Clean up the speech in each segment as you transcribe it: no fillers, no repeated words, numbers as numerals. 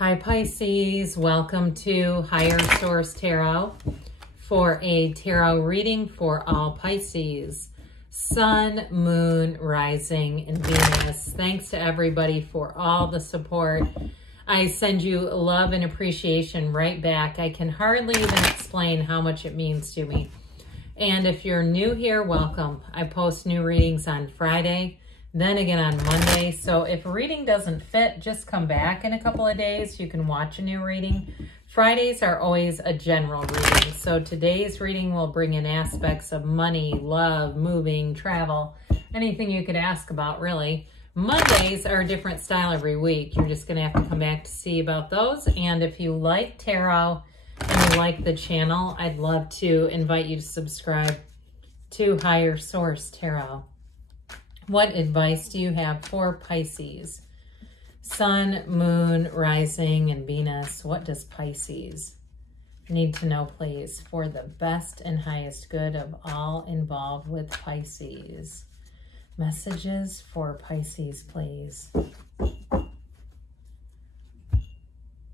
Hi Pisces, welcome to Higher Source Tarot for a tarot reading for all Pisces. Sun, Moon, Rising, and Venus. Thanks to everybody for all the support. I send you love and appreciation right back. I can hardly even explain how much it means to me. And if you're new here, welcome. I post new readings on Friday, then again on Monday. So if a reading doesn't fit, just come back in a couple of days. You can watch a new reading. Fridays are always a general reading. So today's reading will bring in aspects of money, love, moving, travel, anything you could ask about, really. Mondays are a different style every week. You're just going to have to come back to see about those. And if you like tarot and you like the channel, I'd love to invite you to subscribe to Higher Source Tarot. What advice do you have for Pisces? Sun, Moon, Rising, and Venus. What does Pisces need to know, please, for the best and highest good of all involved with Pisces? Messages for Pisces, please.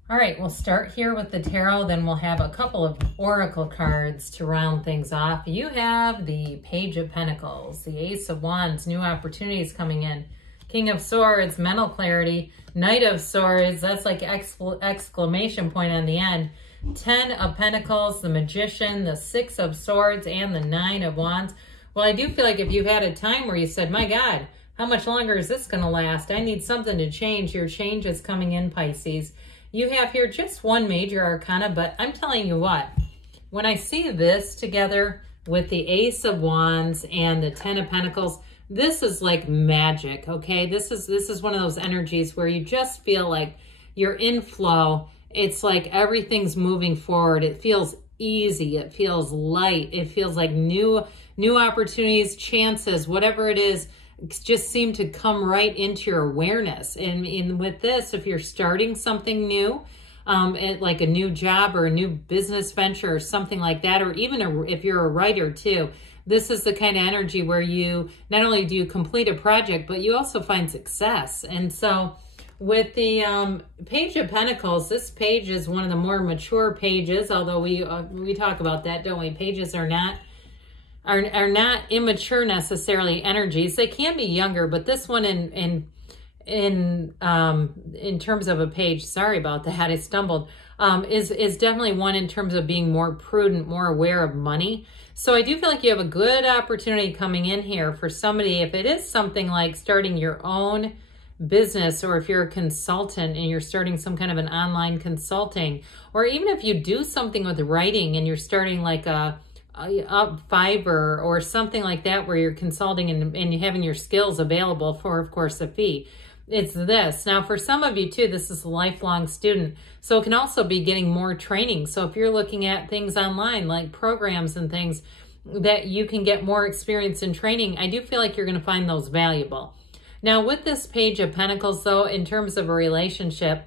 All right, we'll start here with the tarot, then we'll have a couple of oracle cards to round things off. You have the Page of Pentacles, the Ace of Wands, new opportunities coming in, King of Swords, mental clarity, Knight of Swords, that's like exclamation point on the end, 10 of Pentacles, the Magician, the 6 of Swords, and the 9 of Wands. Well, I do feel like if you've had a time where you said, my God, how much longer is this going to last? I need something to change. Your change is coming in, Pisces. You have here just one major arcana, but I'm telling you what, when I see this together with the Ace of Wands and the 10 of Pentacles, this is like magic, okay? This is one of those energies where you just feel like you're in flow. It's like everything's moving forward. It feels easy. It feels light. It feels like new opportunities, chances, whatever it is, just seem to come right into your awareness. And with this, if you're starting something new, like a new job or a new business venture or something like that, or even if you're a writer too, this is the kind of energy where you not only do you complete a project, but you also find success. And so with the Page of Pentacles, this page is one of the more mature pages, although we talk about that, don't we? Pages are not immature necessarily energies. They can be younger, but this one in terms of a page, sorry about that, I stumbled, is definitely one in terms of being more prudent, more aware of money. So I do feel like you have a good opportunity coming in here for somebody, if it is something like starting your own business, or if you're a consultant and you're starting some kind of an online consulting, or even if you do something with writing and you're starting like up Fiverr or something like that, where you're consulting and you're having your skills available for, of course, a fee. It's this. Now, for some of you too, this is a lifelong student. So it can also be getting more training. So if you're looking at things online, like programs and things that you can get more experience in training, I do feel like you're going to find those valuable. Now, with this Page of Pentacles, though, in terms of a relationship,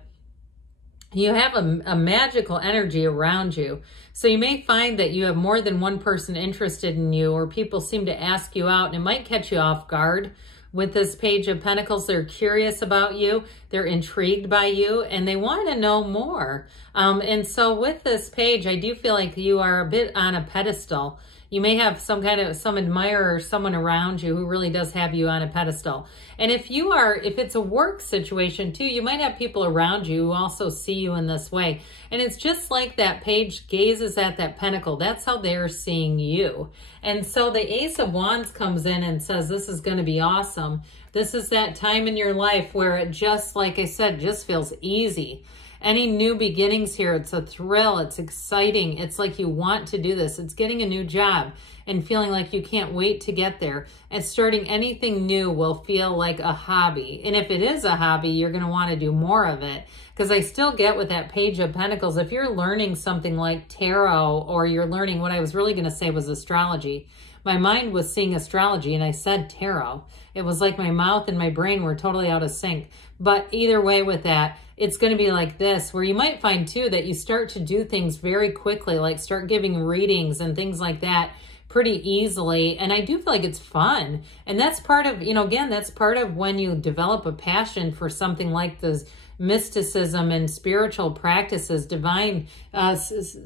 you have a magical energy around you. So you may find that you have more than one person interested in you, or people seem to ask you out, and it might catch you off guard. With this Page of Pentacles, they're curious about you, they're intrigued by you, and they want to know more. And so with this page, I do feel like you are a bit on a pedestal. You may have some admirer or someone around you who really does have you on a pedestal. And if it's a work situation too, you might have people around you who also see you in this way. And it's just like that page gazes at that pentacle. That's how they're seeing you. And so the Ace of Wands comes in and says, this is going to be awesome. This is that time in your life where it just, like I said, just feels easy. Any new beginnings here, it's a thrill, it's exciting, it's like you want to do this. It's getting a new job and feeling like you can't wait to get there. And starting anything new will feel like a hobby. And if it is a hobby, you're going to want to do more of it. Because I still get with that Page of Pentacles, if you're learning something like tarot, or you're learning, what I was really going to say was astrology. My mind was seeing astrology and I said tarot. It was like my mouth and my brain were totally out of sync. But either way with that, it's going to be like this, where you might find too that you start to do things very quickly, like start giving readings and things like that pretty easily. And I do feel like it's fun. And that's part of, again, that's part of when you develop a passion for something like this, mysticism and spiritual practices, divine,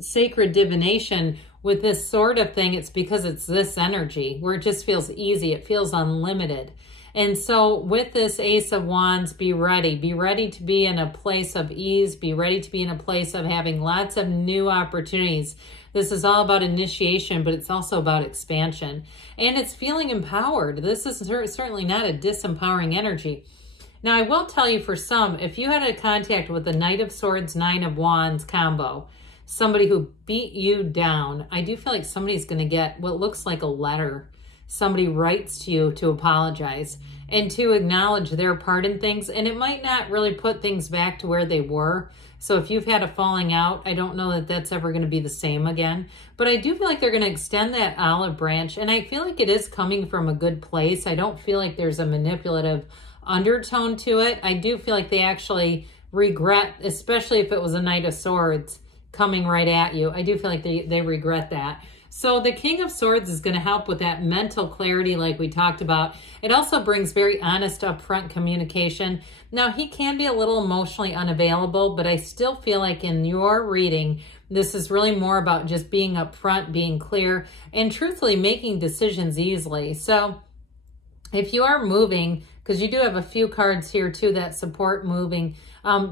sacred divination with this sort of thing, it's because it's this energy where it just feels easy. It feels unlimited. And so with this Ace of Wands, be ready. Be ready to be in a place of ease. Be ready to be in a place of having lots of new opportunities. This is all about initiation, but it's also about expansion. And it's feeling empowered. This is certainly not a disempowering energy. Now, I will tell you for some, if you had a contact with the Knight of Swords, Nine of Wands combo, somebody who beat you down, I do feel like somebody's going to get what looks like a letter. Somebody writes to you to apologize and to acknowledge their part in things. And it might not really put things back to where they were. So if you've had a falling out, I don't know that that's ever going to be the same again. But I do feel like they're going to extend that olive branch. And I feel like it is coming from a good place. I don't feel like there's a manipulative undertone to it. I do feel like they actually regret, especially if it was a Knight of Swords coming right at you. I do feel like they regret that. So the King of Swords is going to help with that mental clarity like we talked about. It also brings very honest, upfront communication. Now, he can be a little emotionally unavailable, but I still feel like in your reading, this is really more about just being upfront, being clear, and truthfully making decisions easily. So if you are moving, because you do have a few cards here too that support moving,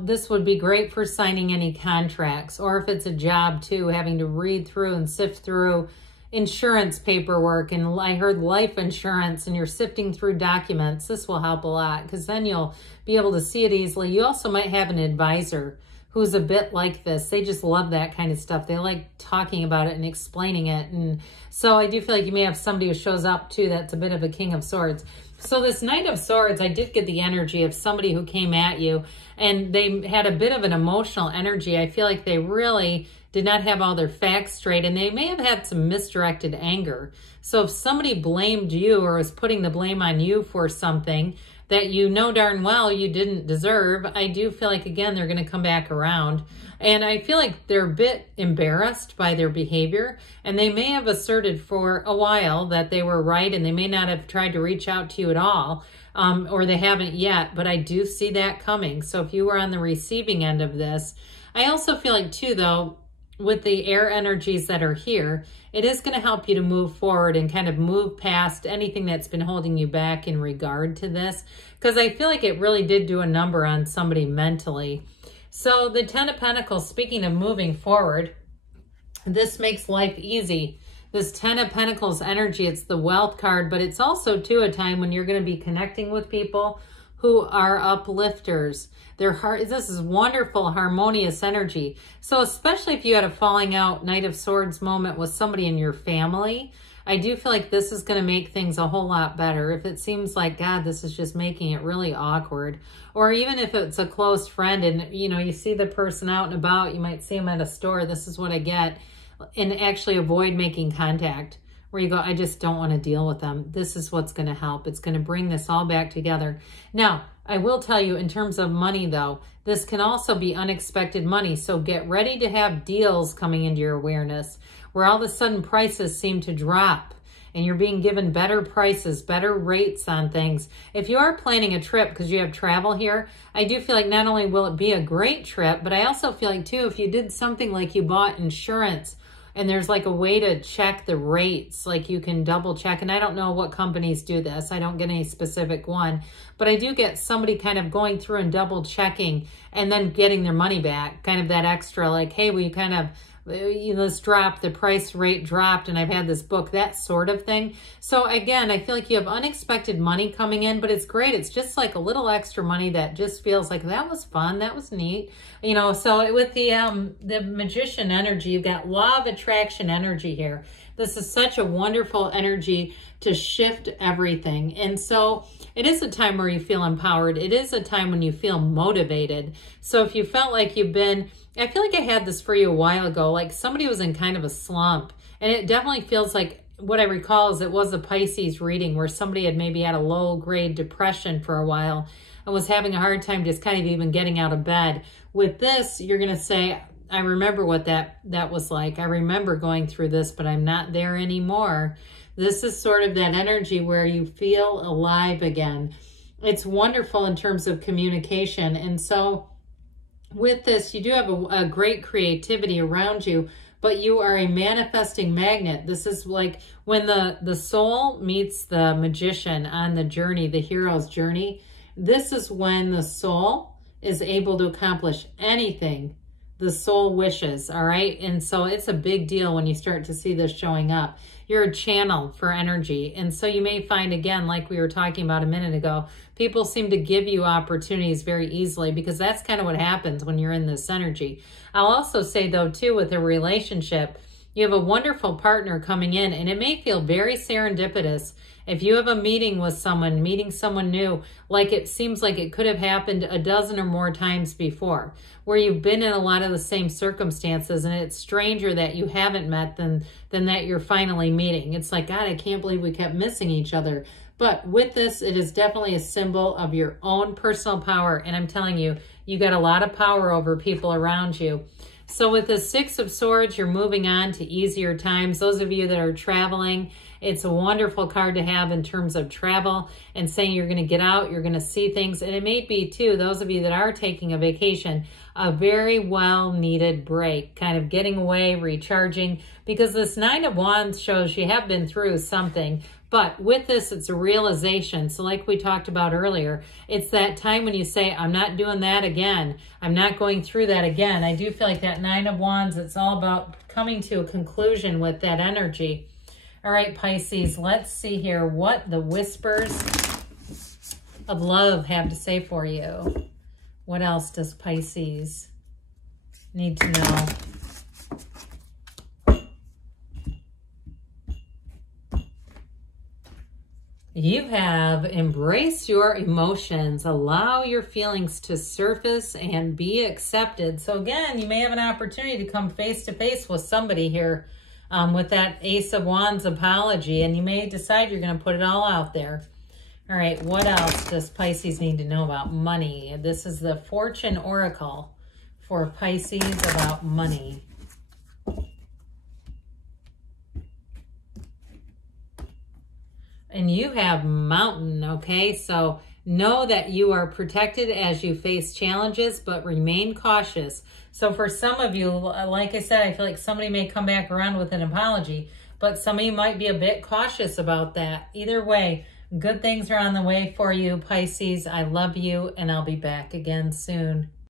this would be great for signing any contracts, or if it's a job too, having to read through and sift through insurance paperwork, and I heard life insurance, and you're sifting through documents. This will help a lot because then you'll be able to see it easily. You also might have an advisor who's a bit like this. They just love that kind of stuff. They like talking about it and explaining it. And so I do feel like you may have somebody who shows up too that's a bit of a King of Swords. So this Knight of Swords, I did get the energy of somebody who came at you and they had a bit of an emotional energy. I feel like they really did not have all their facts straight, and they may have had some misdirected anger. So if somebody blamed you or was putting the blame on you for something that you know darn well you didn't deserve, I do feel like, again, they're going to come back around. And I feel like they're a bit embarrassed by their behavior, and they may have asserted for a while that they were right, and they may not have tried to reach out to you at all, or they haven't yet, but I do see that coming. So if you were on the receiving end of this, I also feel like too, though, with the air energies that are here, it is going to help you to move forward and kind of move past anything that's been holding you back in regard to this, because I feel like it really did do a number on somebody mentally. So the Ten of Pentacles, speaking of moving forward, this makes life easy. This Ten of Pentacles energy, it's the wealth card, but it's also too a time when you're going to be connecting with people who are uplifters. This is wonderful, harmonious energy. So especially if you had a falling out Knight of Swords moment with somebody in your family, I do feel like this is going to make things a whole lot better. If it seems like, God, this is just making it really awkward. Or even if it's a close friend and, you know, you see the person out and about, you might see them at a store, this is what I get. And actually avoid making contact, where you go, I just don't want to deal with them. This is what's going to help. It's going to bring this all back together. Now, I will tell you in terms of money, though, this can also be unexpected money. So get ready to have deals coming into your awareness where all of a sudden prices seem to drop and you're being given better prices, better rates on things. If you are planning a trip because you have travel here, I do feel like not only will it be a great trip, but I also feel like too, if you did something like you bought insurance and there's like a way to check the rates, like you can double check. And I don't know what companies do this. I don't get any specific one, but I do get somebody kind of going through and double checking and then getting their money back, kind of that extra like, hey, we kind of, let's drop, the price rate dropped and I've had this book, that sort of thing. So again, I feel like you have unexpected money coming in, but it's great. It's just like a little extra money that just feels like that was fun, that was neat. You know, so with the Magician energy, you've got Law of Attraction energy here. This is such a wonderful energy to shift everything. And so it is a time where you feel empowered. It is a time when you feel motivated. So if you felt like you've been, I feel like I had this for you a while ago, like somebody was in kind of a slump, and it definitely feels like, what I recall is it was a Pisces reading where somebody had maybe had a low grade depression for a while and was having a hard time just kind of even getting out of bed. With this, you're going to say, I remember what that was like. I remember going through this, but I'm not there anymore. This is sort of that energy where you feel alive again. It's wonderful in terms of communication. And so with this, you do have a great creativity around you, but you are a manifesting magnet. This is like when the soul meets the magician on the journey, the hero's journey. This is when the soul is able to accomplish anything the soul wishes, all right? And so it's a big deal when you start to see this showing up. You're a channel for energy. And so you may find, again, like we were talking about a minute ago, people seem to give you opportunities very easily because that's kind of what happens when you're in this energy. I'll also say, though, too, with a relationship, you have a wonderful partner coming in, and it may feel very serendipitous. If you have a meeting with someone, meeting someone new, like it seems like it could have happened a dozen or more times before, where you've been in a lot of the same circumstances, and it's stranger that you haven't met than that you're finally meeting. It's like, God, I can't believe we kept missing each other. But with this, it is definitely a symbol of your own personal power. And I'm telling you, you got a lot of power over people around you. So with the Six of Swords, you're moving on to easier times. Those of you that are traveling, it's a wonderful card to have in terms of travel and saying you're going to get out, you're going to see things. And it may be, too, those of you that are taking a vacation, a very well-needed break, kind of getting away, recharging, because this Nine of Wands shows you have been through something. But with this, it's a realization. So like we talked about earlier, it's that time when you say, I'm not doing that again. I'm not going through that again. I do feel like that Nine of Wands, it's all about coming to a conclusion with that energy. All right, Pisces, let's see here what the whispers of love have to say for you. What else does Pisces need to know? You have embraced your emotions, allow your feelings to surface and be accepted. So again, you may have an opportunity to come face to face with somebody here with that Ace of Wands apology, and you may decide you're going to put it all out there. All right, what else does Pisces need to know about money? This is the Fortune Oracle for Pisces about money. And you have Mountain, okay? So know that you are protected as you face challenges, but remain cautious. So for some of you, like I said, I feel like somebody may come back around with an apology, but some of you might be a bit cautious about that. Either way, good things are on the way for you, Pisces. I love you, and I'll be back again soon.